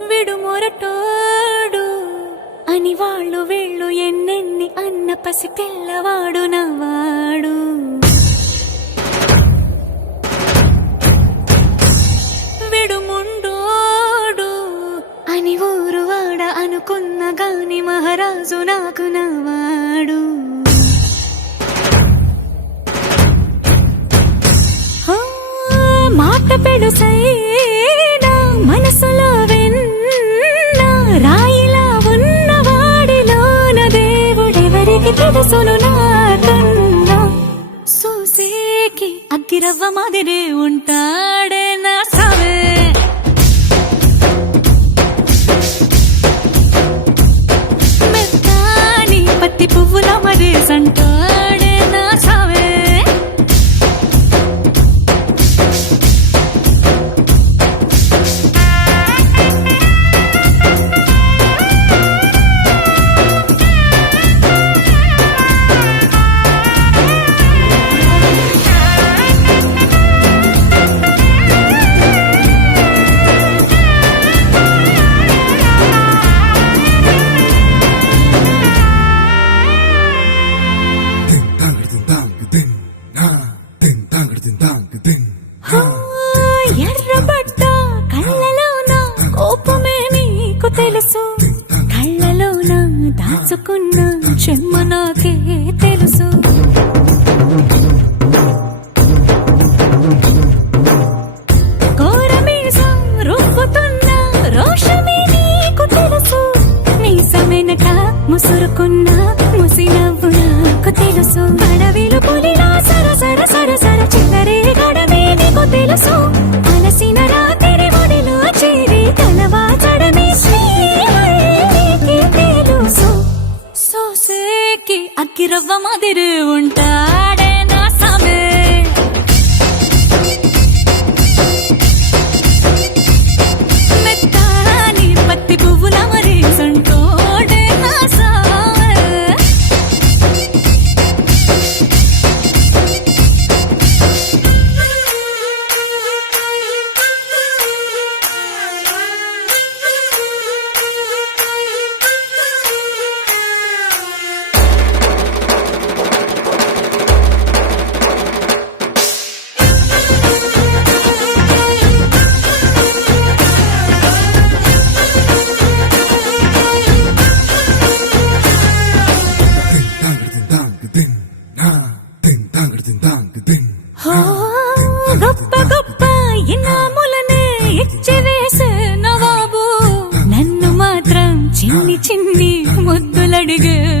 విడు మొరటోడు అని వాళ్ళు వీళ్ళు ఎన్నెన్ని అన్న పసి పిల్లవాడు నవ్వాడు. విడు ముండోడు అని ఊరు వాడ అనుకున్న గాని మహారాజు నాకు నవ్వాడు. మాట పెడుసైనా మనసులో వెన్న రాయిలా ఉన్నవాడిలోన దేవుడెవరికి తెలుసును నాకన్నా. సూసేకి అగ్గిరవ్వ మాదిరే ఉంటాడే నా సావే. మెత్తాని పత్తి పువ్వుల మరేసంటాడే నా సావే. ఎర్రబడ్డ కళ్ళలోన కోపమే నీకు తెలుసు, కళ్ళలోన దాచుకున్న చెమ్మ నాకే తెలుసు. కోరమీసం రుబ్బుతున్న రోషమే నీకు తెలుసు, మీసమెనక ముసురుకున్న ముసినవ్వు నాకు తెలుసు. అడవిలు పులిలా సరసర సరసర చిల్లరే గడమే నీకు తెలుసు. అలసిన రాత్రి ఒడిలో చేరి తలవాచడమే శ్రీహరికి తెలుసు. సోసేకి అగ్గిరవ్వ మాదిరి ఉంటాడే నా సామే. మెత్తాని పత్తి పువ్వుల మరేసంటోడే నా సామే. గొప్ప గొప్ప ఇనాములనే ఇచ్చి వేసే నవాబు నన్ను మాత్రం చిన్ని చిన్ని ముద్దులడిగే